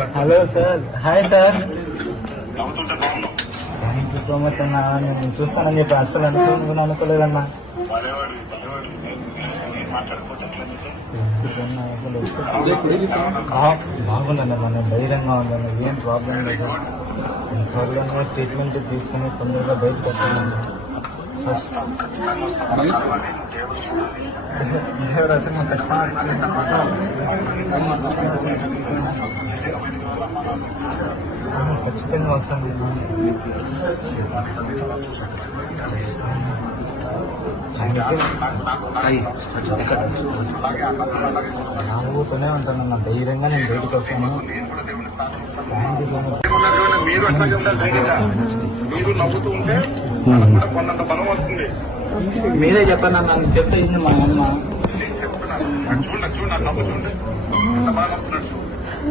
Hello sir, hi sir. Thank you so much అన్న. నేను చూస్తానని చెప్పి అస్సలు అనుకోలేదన్నా. బాగుందన్న, మన ధైర్యంగా ఉందన్న, ఏం ప్రాబ్లం లేదు. త్వరలోనే ట్రీట్మెంట్ తీసుకుని తొందరగా బయటకు వస్తానన్న. దేవరాశి ఖచ్చితంగా వస్తాను. నాలుగుతూనే ఉంటానన్న, ధైర్యంగా నేను బయటకు వస్తాను. Thank you so much. మీరు అట్లాగే ఉండాలి ధైర్యంగా. మీరు నవ్వుతూ ఉంటే కొన్నంత బలం వస్తుంది. మీరే చెప్పండి అన్న, చెప్తే మా అమ్మ. నేను చెప్తున్నాను, చూడండి నాకు నవ్వుతుంటే ఎంత బాగా నవ్వుతున్నాడు.